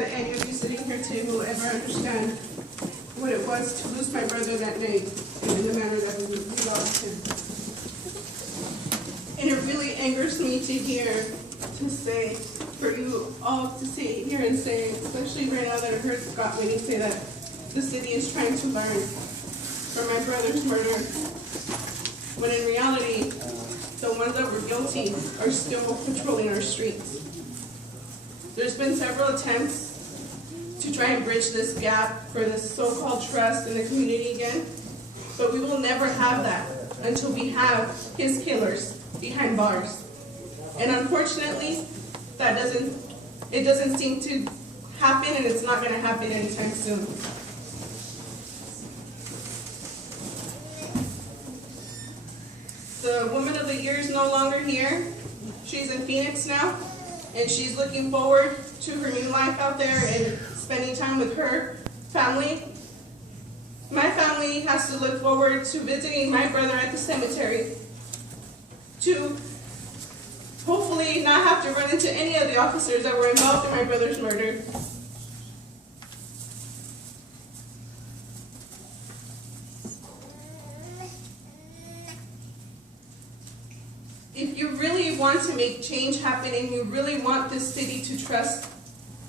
that any of you sitting here today will ever understand what it was to lose my brother that night and in the manner that we lost him. And it really angers me to hear, to say, for you all to sit here and say, especially right now that I heard Scott Whitney say that the city is trying to learn from my brother's murder, when in reality, the ones that were guilty are still patrolling our streets. There's been several attempts to try and bridge this gap for this so-called trust in the community again, but we will never have that until we have his killers behind bars. And unfortunately, it doesn't seem to happen, and it's not going to happen anytime soon. The Woman of the Year is no longer here. She's in Phoenix now, and she's looking forward to her new life out there and spending time with her family. My family has to look forward to visiting my brother at the cemetery, to hopefully not have to run into any of the officers that were involved in my brother's murder. If you really want to make change happen and you really want this city to trust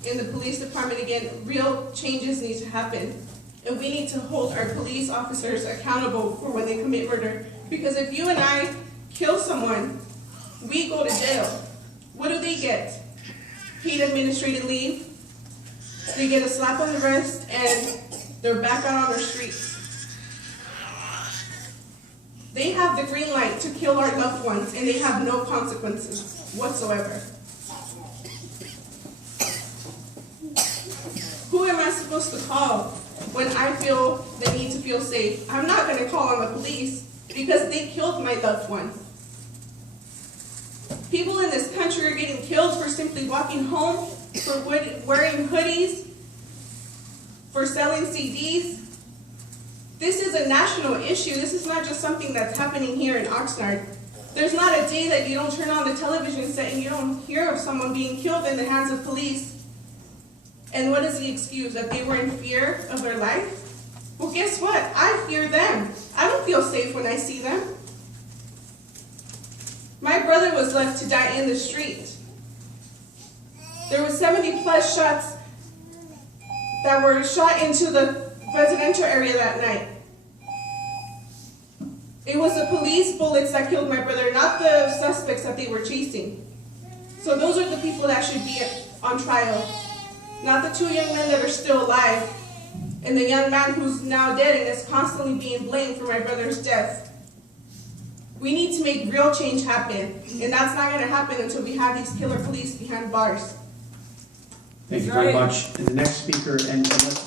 in the police department again, real changes need to happen. And we need to hold our police officers accountable for when they commit murder. Because if you and I kill someone, we go to jail. What do they get? Paid administrative leave. They get a slap on the wrist and they're back out on our streets. They have the green light to kill our loved ones and they have no consequences whatsoever. Who am I supposed to call when I feel the need to feel safe? I'm not going to call on the police because they killed my loved one. People in this country are getting killed for simply walking home, for wearing hoodies, for selling CDs. This is a national issue. This is not just something that's happening here in Oxnard. There's not a day that you don't turn on the television set and you don't hear of someone being killed in the hands of police. And what is the excuse? That they were in fear of their life? Well, guess what? I fear them. I don't feel safe when I see them. My brother was left to die in the street. There were 70 plus shots that were shot into the residential area that night. It was the police bullets that killed my brother, not the suspects that they were chasing. So those are the people that should be on trial, not the two young men that are still alive, and the young man who's now dead and is constantly being blamed for my brother's death. We need to make real change happen, and that's not going to happen until we have these killer police behind bars. Thank you very much. And the next speaker, and let's